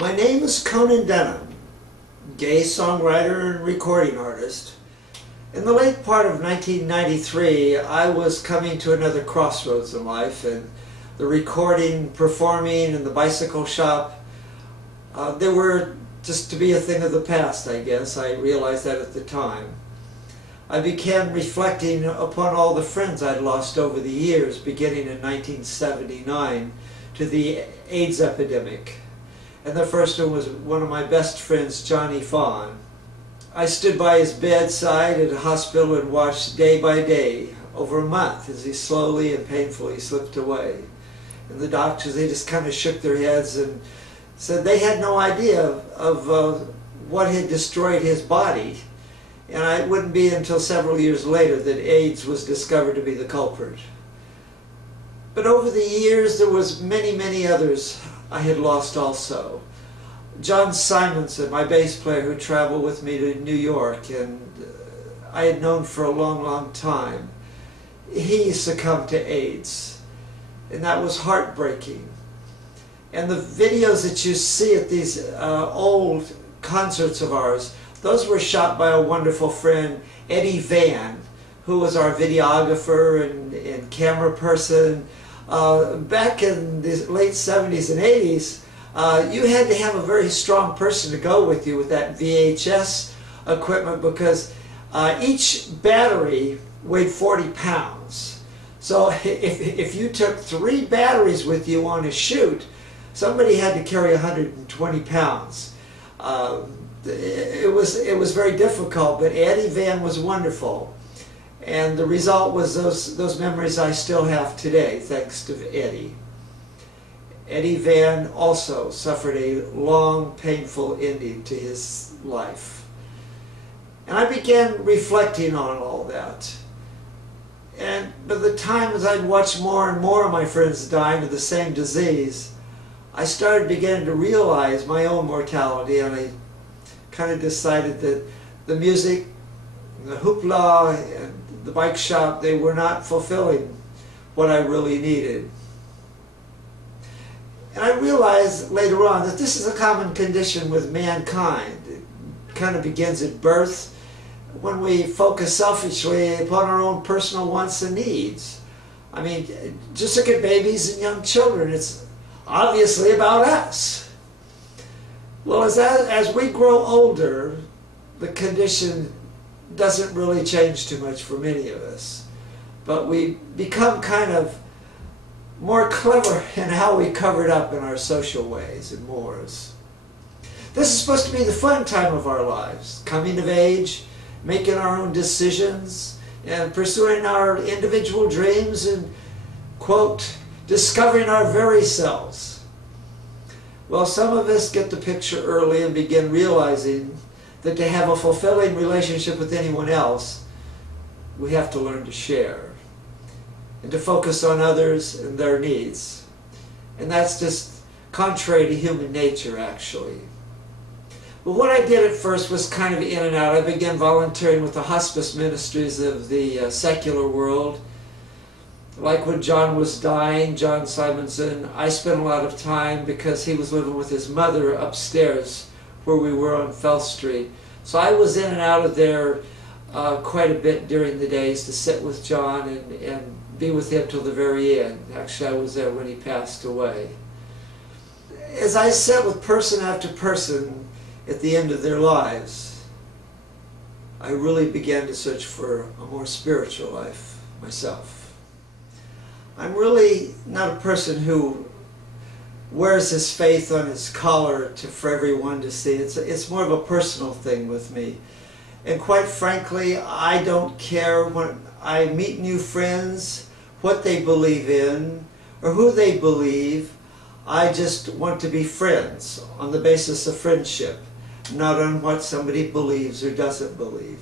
My name is Conan Denham, gay songwriter and recording artist. In the late part of 1993, I was coming to another crossroads in life, and the recording, performing, and the bicycle shop, they were just to be a thing of the past, I guess. I realized that at the time. I began reflecting upon all the friends I'd lost over the years, beginning in 1979, to the AIDS epidemic. And the first one was one of my best friends, Johnny Fawn. I stood by his bedside at a hospital and watched day by day, over a month, as he slowly and painfully slipped away. And the doctors, they just kind of shook their heads and said they had no idea of what had destroyed his body. And it wouldn't be until several years later that AIDS was discovered to be the culprit. But over the years, there was many others I had lost also. John Simonson, my bass player who traveled with me to New York, and I had known for a long time, he succumbed to AIDS, and that was heartbreaking. And the videos that you see at these old concerts of ours, those were shot by a wonderful friend, Eddie Van, who was our videographer and camera person. Back in the late 70s and 80s, you had to have a very strong person to go with you with that VHS equipment, because each battery weighed 40 pounds. So if you took 3 batteries with you on a shoot, somebody had to carry 120 pounds. It was very difficult, but Eddie Van was wonderful. And the result was those memories I still have today, thanks to Eddie. Eddie Van also suffered a long, painful ending to his life. And I began reflecting on all that. And by the time as I'd watched more and more of my friends dying of the same disease, I started beginning to realize my own mortality, and I kind of decided that the music, the hoopla, and the bike shop, they were not fulfilling what I really needed. And I realized later on that this is a common condition with mankind. It kind of begins at birth, when we focus selfishly upon our own personal wants and needs. I mean, just look at babies and young children. It's obviously about us. Well, as we grow older, the condition doesn't really change too much for many of us. But we become kind of more clever in how we cover it up in our social ways and mores. This is supposed to be the fun time of our lives, coming of age, making our own decisions, and pursuing our individual dreams and, quote, discovering our very selves. Well, some of us get the picture early and begin realizing that to have a fulfilling relationship with anyone else, we have to learn to share and to focus on others and their needs. And that's just contrary to human nature, actually. But what I did at first was kind of in and out. I began volunteering with the hospice ministries of the secular world. Like when John was dying, John Simonson, I spent a lot of time, because he was living with his mother upstairs where we were on Fell Street. So I was in and out of there quite a bit during the days to sit with John and be with him till the very end. Actually, I was there when he passed away. As I sat with person after person at the end of their lives, I really began to search for a more spiritual life myself. I'm really not a person who wears his faith on his collar for everyone to see. It's more of a personal thing with me. And quite frankly, I don't care when I meet new friends, what they believe in, or who they believe. I just want to be friends on the basis of friendship, not on what somebody believes or doesn't believe.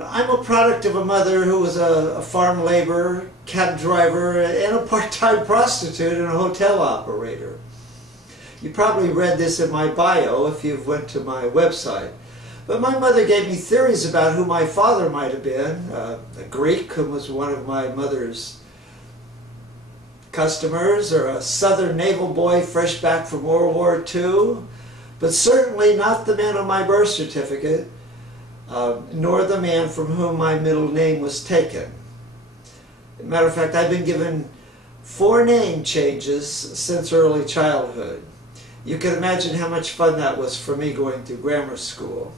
I'm a product of a mother who was a farm laborer, cab driver, and a part-time prostitute and a hotel operator. You probably read this in my bio if you've went to my website. But my mother gave me theories about who my father might have been, a Greek who was one of my mother's customers or a Southern naval boy fresh back from World War II, but certainly not the man on my birth certificate, nor the man from whom my middle name was taken. As a matter of fact, I've been given 4 name changes since early childhood. You can imagine how much fun that was for me going through grammar school.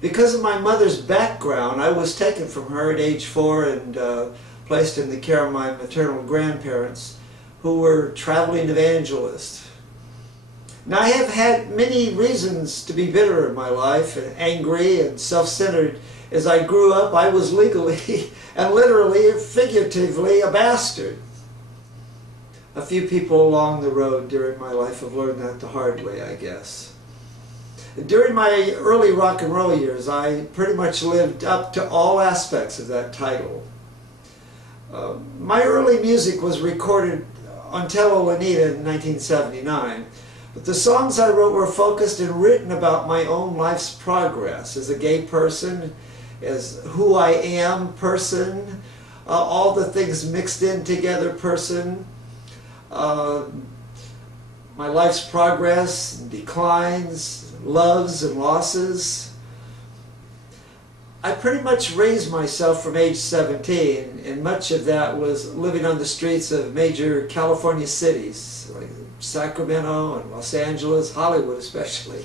Because of my mother's background, I was taken from her at age 4 and placed in the care of my maternal grandparents, who were traveling evangelists. Now, I have had many reasons to be bitter in my life, and angry and self-centered. As I grew up, I was legally and literally and figuratively a bastard. A few people along the road during my life have learned that the hard way, I guess. During my early rock and roll years, I pretty much lived up to all aspects of that title. My early music was recorded on Tell Olenita in 1979, but the songs I wrote were focused and written about my own life's progress as a gay person, as who I am person, all the things mixed in together person, my life's progress, declines, loves and losses. I pretty much raised myself from age 17, and much of that was living on the streets of major California cities like Sacramento and Los Angeles, Hollywood especially,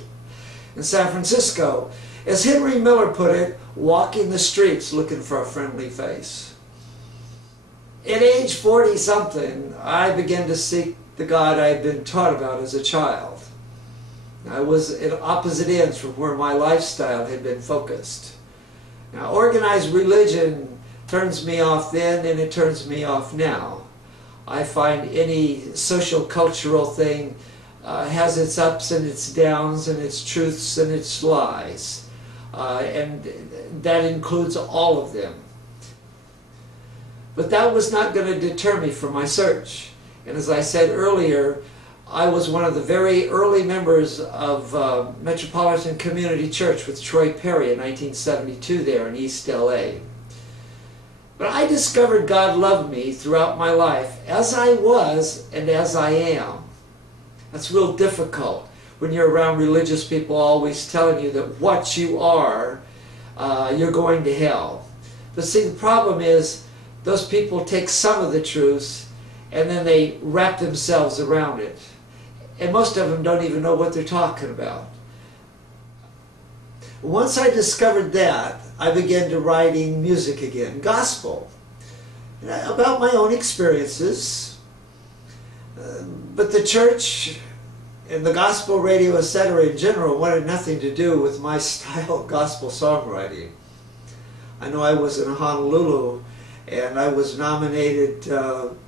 and San Francisco. As Henry Miller put it, walking the streets looking for a friendly face. At age 40-something, I began to seek the God I had been taught about as a child. I was at opposite ends from where my lifestyle had been focused. Now, organized religion turns me off then, and it turns me off now. I find any social cultural thing has its ups and its downs and its truths and its lies. And that includes all of them. But that was not going to deter me from my search. And as I said earlier, I was one of the very early members of Metropolitan Community Church with Troy Perry in 1972 there in East LA. But I discovered God loved me throughout my life as I was and as I am. That's real difficult when you're around religious people always telling you that what you are, you're going to hell. But see, the problem is those people take some of the truths and then they wrap themselves around it. And most of them don't even know what they're talking about. Once I discovered that, I began to writing music again, gospel, about my own experiences. But the church and the gospel radio, etc. in general wanted nothing to do with my style of gospel songwriting. I know I was in Honolulu and I was nominated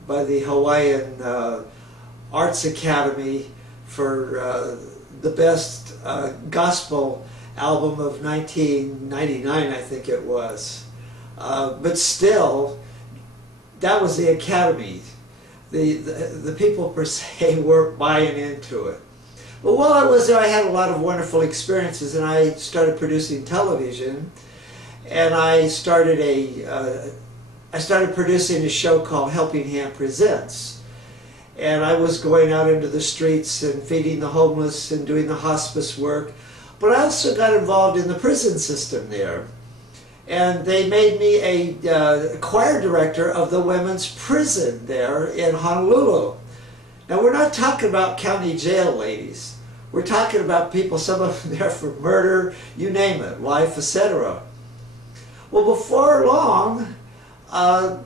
by the Hawaiian Arts Academy for the best gospel album of 1999, I think it was. But still, that was the Academy. The people per se weren't buying into it. But while I was there, I had a lot of wonderful experiences, and I started producing television, and I started producing a show called Helping Hand Presents. And I was going out into the streets and feeding the homeless and doing the hospice work. But I also got involved in the prison system there. And they made me a choir director of the women's prison there in Honolulu. Now, we're not talking about county jail ladies. We're talking about people, some of them there for murder, you name it, life, etc. Well, before long, I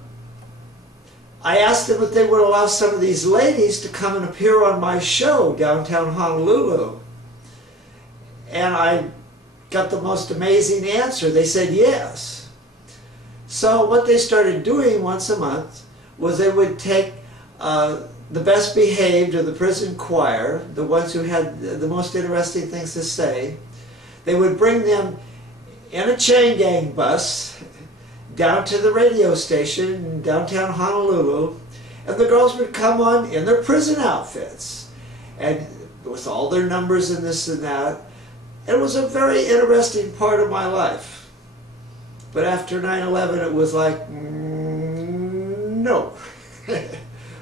asked them if they would allow some of these ladies to come and appear on my show downtown Honolulu. And I got the most amazing answer. They said yes. So what they started doing once a month was they would take the best behaved of the prison choir, the ones who had the most interesting things to say. They would bring them in a chain gang bus down to the radio station in downtown Honolulu, and the girls would come on in their prison outfits and with all their numbers and this and that. It was a very interesting part of my life. But after 9/11, it was like, no.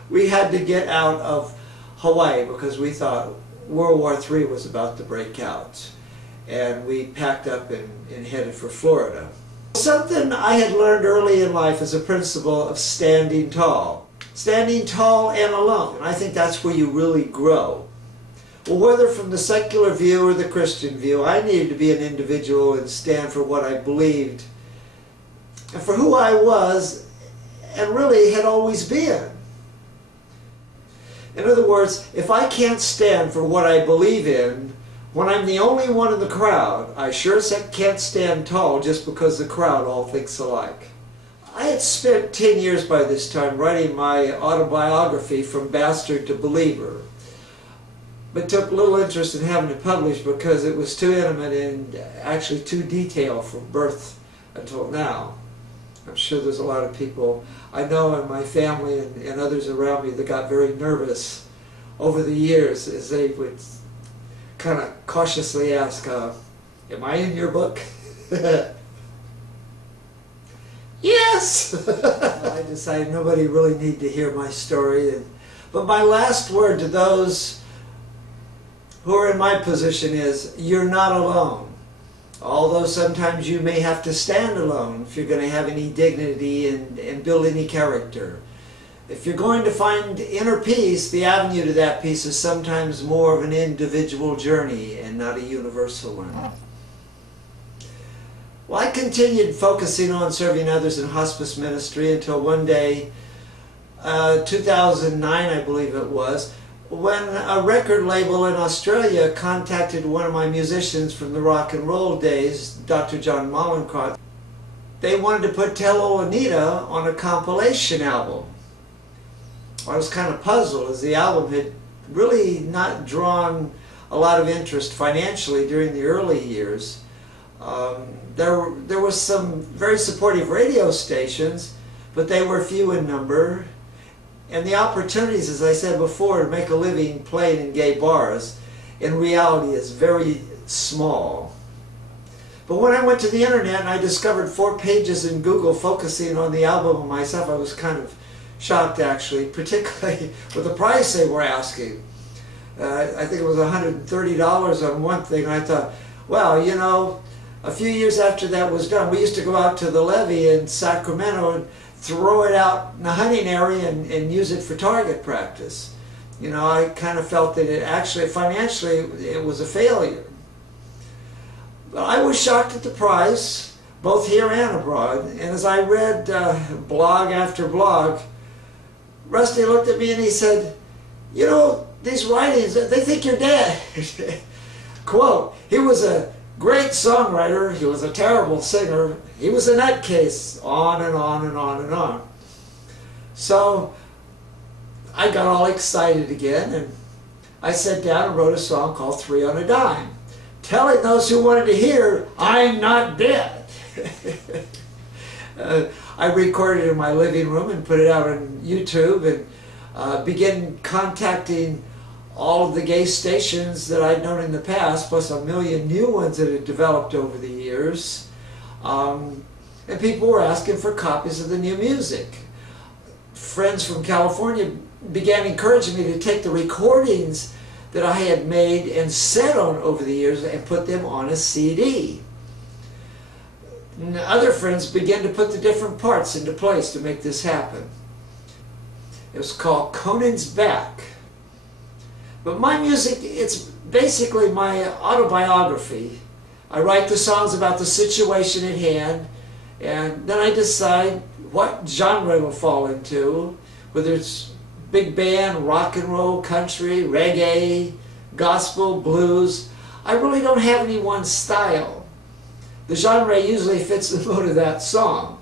we had to get out of Hawaii because we thought World War III was about to break out. And we packed up and headed for Florida. Something I had learned early in life is a principle of standing tall. Standing tall and alone. And I think that's where you really grow. Well, whether from the secular view or the Christian view, I needed to be an individual and stand for what I believed and for who I was and really had always been. In other words, if I can't stand for what I believe in, when I'm the only one in the crowd, I sure as heck can't stand tall just because the crowd all thinks alike. I had spent 10 years by this time writing my autobiography, From Bastard to Believer, but took little interest in having it published because it was too intimate and actually too detailed from birth until now. I'm sure there's a lot of people I know in my family and others around me that got very nervous over the years as they would kind of cautiously ask, am I in your book? Yes! I decided nobody really needed to hear my story. But my last word to those who are in my position is, you're not alone. Although sometimes you may have to stand alone if you're going to have any dignity and build any character. If you're going to find inner peace, the avenue to that peace is sometimes more of an individual journey and not a universal one. Well, I continued focusing on serving others in hospice ministry until one day, 2009 I believe it was, when a record label in Australia contacted one of my musicians from the rock and roll days, Dr. John Mollenkrodt. They wanted to put Tell Ol' Anita on a compilation album. I was kind of puzzled as the album had really not drawn a lot of interest financially during the early years. There was some very supportive radio stations, but they were few in number. And the opportunities, as I said before, to make a living playing in gay bars, in reality is very small. But when I went to the internet and I discovered 4 pages in Google focusing on the album and myself, I was kind of shocked actually, particularly with the price they were asking. I think it was $130 on one thing. And I thought, well, you know, a few years after that was done, we used to go out to the levee in Sacramento and throw it out in the hunting area and use it for target practice. You know, I kind of felt that it actually, financially, it was a failure. But I was shocked at the price, both here and abroad. And as I read blog after blog, Rusty looked at me and he said, you know, these writings, they think you're dead. Quote, he was a great songwriter, he was a terrible singer, he was a nutcase, on and on and on and on. So I got all excited again and I sat down and wrote a song called 3 on a Dime, telling those who wanted to hear, I'm not dead. I recorded it in my living room and put it out on YouTube and began contacting all of the gay stations that I'd known in the past, plus a million new ones that had developed over the years. And people were asking for copies of the new music. Friends from California began encouraging me to take the recordings that I had made and set on over the years and put them on a CD. And other friends began to put the different parts into place to make this happen. It was called Conan's Back. But my music, it's basically my autobiography. I write the songs about the situation at hand, and then I decide what genre it'll fall into, whether it's big band, rock and roll, country, reggae, gospel, blues. I really don't have any one style. The genre usually fits the mood of that song.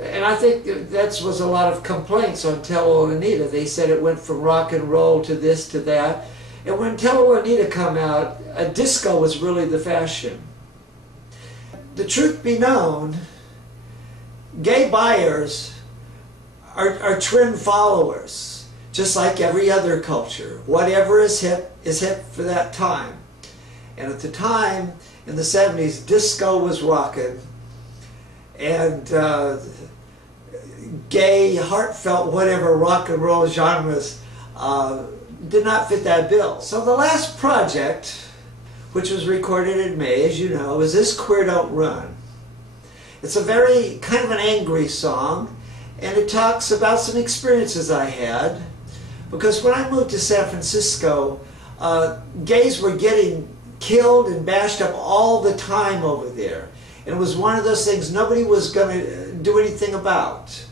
And I think that was a lot of complaints on Tell Ol' Anita. They said it went from rock and roll to this to that. And when Tell Ol' Anita come out, a disco was really the fashion. The truth be known, gay buyers are trend followers, just like every other culture. Whatever is hip for that time. And at the time, in the 70s, disco was rocking. And gay, heartfelt, whatever rock and roll genres did not fit that bill. So the last project, which was recorded in May, as you know, is This Queer Don't Run. It's a very kind of an angry song, and it talks about some experiences I had. Because when I moved to San Francisco, gays were getting killed and bashed up all the time over there. And it was one of those things nobody was going to do anything about.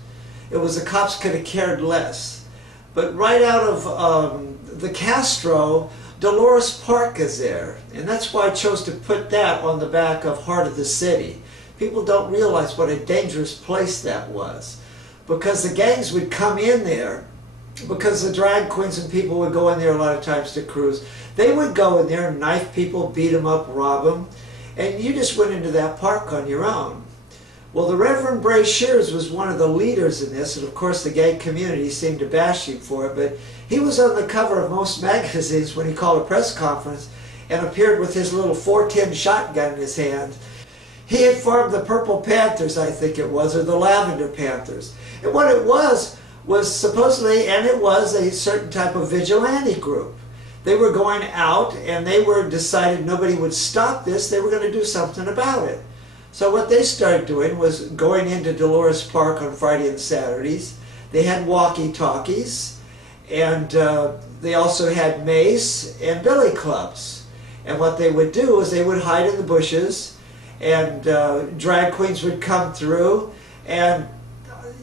It was the cops could have cared less. But right out of the Castro, Dolores Park is there. And that's why I chose to put that on the back of Heart of the City. People don't realize what a dangerous place that was. Because the gangs would come in there, because the drag queens and people would go in there a lot of times to cruise. They would go in there and knife people, beat them up, rob them, and you just went into that park on your own. Well, the Reverend Bray Shears was one of the leaders in this, and of course the gay community seemed to bash him for it, but he was on the cover of most magazines when he called a press conference and appeared with his little .410 shotgun in his hand. He had formed the Purple Panthers, I think it was, or the Lavender Panthers. And what it was supposedly, and it was, a certain type of vigilante group. They were going out and they were decided nobody would stop this, they were going to do something about it. So what they started doing was going into Dolores Park on Friday and Saturdays. They had walkie-talkies, and they also had mace and billy clubs. And what they would do is they would hide in the bushes, and drag queens would come through, and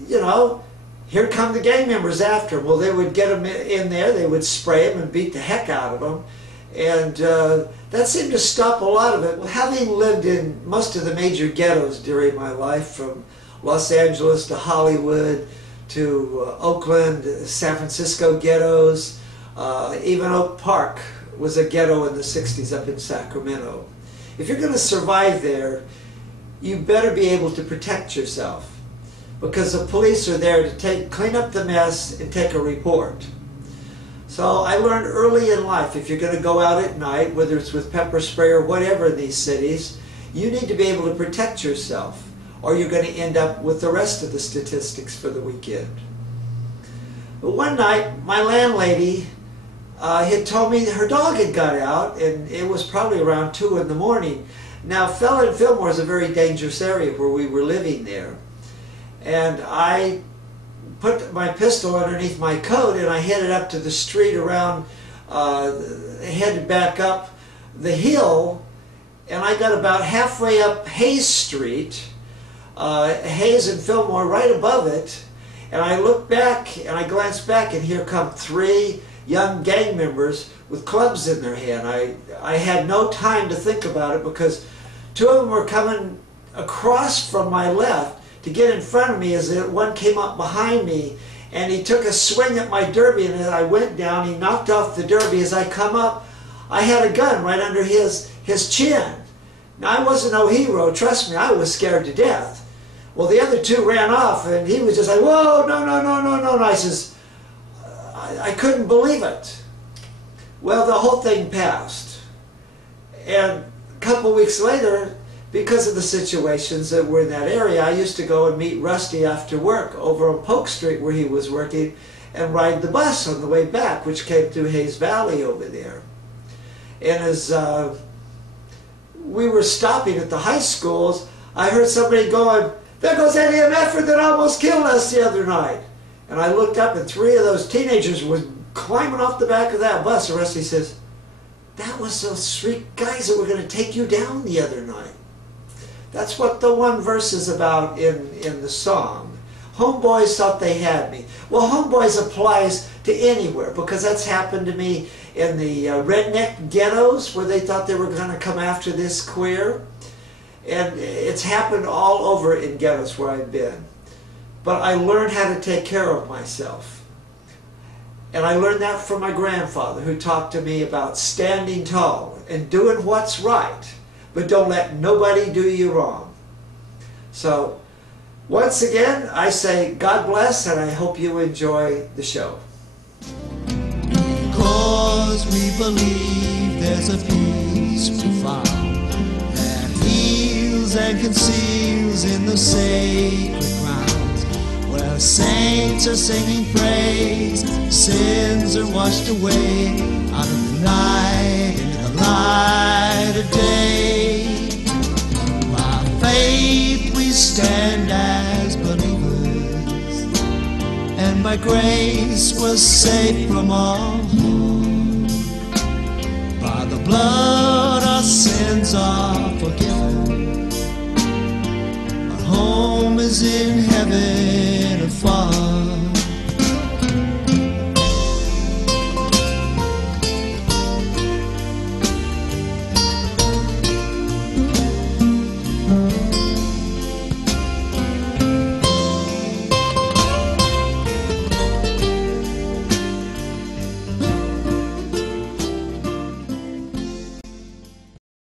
you know, here come the gang members after them. Well, they would get them in there, they would spray them and beat the heck out of them. And that seemed to stop a lot of it. Well, having lived in most of the major ghettos during my life, from Los Angeles to Hollywood to Oakland, San Francisco ghettos, even Oak Park was a ghetto in the 60s up in Sacramento. If you're going to survive there, you better be able to protect yourself, because the police are there to clean up the mess and take a report. So I learned early in life, if you're going to go out at night, whether it's with pepper spray or whatever in these cities, you need to be able to protect yourself, or you're going to end up with the rest of the statistics for the weekend. But one night, my landlady had told me her dog had got out, and it was probably around 2 in the morning. Now, Fillmore is a very dangerous area where we were living there. And I put my pistol underneath my coat and I headed up to the street around, headed back up the hill, and I got about halfway up Hayes Street, Hayes and Fillmore right above it, and I looked back and I glanced back, and here come 3 young gang members with clubs in their hand. I had no time to think about it, because 2 of them were coming across from my left to get in front of me, as one came up behind me, and he took a swing at my derby, and as I went down, he knocked off the derby. As I come up, I had a gun right under his chin. Now, I wasn't no hero, trust me, I was scared to death. Well, the other 2 ran off, and he was just like, whoa, no, no, no, no, no, and I says, I couldn't believe it. Well, the whole thing passed. And a couple weeks later, because of the situations that were in that area, I used to go and meet Rusty after work over on Polk Street where he was working, and ride the bus on the way back, which came through Hayes Valley over there. And as we were stopping at the high schools, I heard somebody going, "There goes that MFer that almost killed us the other night." And I looked up, and 3 of those teenagers were climbing off the back of that bus. And Rusty says, "That was those 3 guys that were going to take you down the other night." That's what the one verse is about in the song. Homeboys thought they had me. Well, homeboys applies to anywhere, because that's happened to me in the redneck ghettos where they thought they were going to come after this queer. And it's happened all over in ghettos where I've been. But I learned how to take care of myself. And I learned that from my grandfather, who talked to me about standing tall and doing what's right. But don't let nobody do you wrong. So, once again, I say God bless, and I hope you enjoy the show. Because we believe there's a peace profound that heals and conceals in the sacred grounds, where The saints are singing praise, sins are washed away out of the night into the light of day. By faith we stand as believers, and by grace we're saved from all harm. By the blood our sins are forgiven. Our home is in heaven afar.